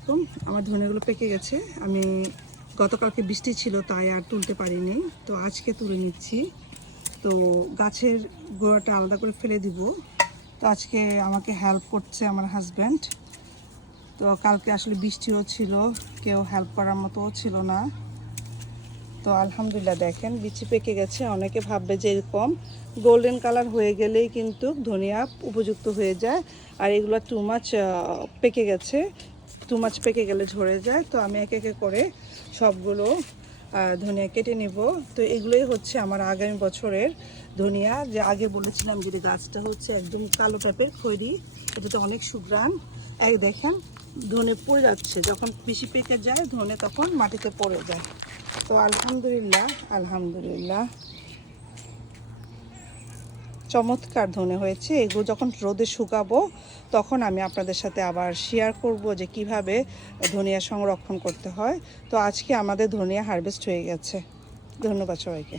আলাইকুম। আমার ধনেগুলো পেকে গেছে। আমি গতকালকে বৃষ্টি ছিল তাই আর তুলতে পারিনি, তো আজকে তুলে নিচ্ছি। তো গাছের গোড়াটা আলাদা করে ফেলে দিব। তো আজকে আমাকে হেল্প করছে আমার হাজব্যান্ড। তো কালকে আসলে বৃষ্টিও ছিল, কেউ হেল্প করার মতোও ছিল না। তো আলহামদুলিল্লাহ দেখেন বিচি পেকে গেছে। অনেকে ভাববে যে এরকম গোল্ডেন কালার হয়ে গেলেই কিন্তু ধনিয়া উপযুক্ত হয়ে যায়, আর এগুলো টু মাছ পেকে গেছে। টু মাছ পেকে গেলে ঝরে যায়। তো আমি একে একে করে সবগুলো ধনিয়া কেটে নিব। তো এগুলোই হচ্ছে আমার আগামী বছরের ধনিয়া। যে আগে বলেছিলাম যে গাছটা হচ্ছে একদম কালো টাইপের খৈরি, এটাতে অনেক সুঘ্রাণ। এই দেখেন ধনে পড়ে যাচ্ছে, যখন বেশি পেকে যায় ধনে তখন মাটিতে পড়ে যায়। তো আলহামদুলিল্লাহ আলহামদুলিল্লাহ চমৎকার ধনে হয়েছে। এগুলো যখন রোদে শুকাবো তখন আমি আপনাদের সাথে আবার শেয়ার করব যে কিভাবে ধনিয়া সংরক্ষণ করতে হয়। তো আজকে আমাদের ধনিয়া হারভেস্ট হয়ে গেছে। ধন্যবাদ সবাইকে।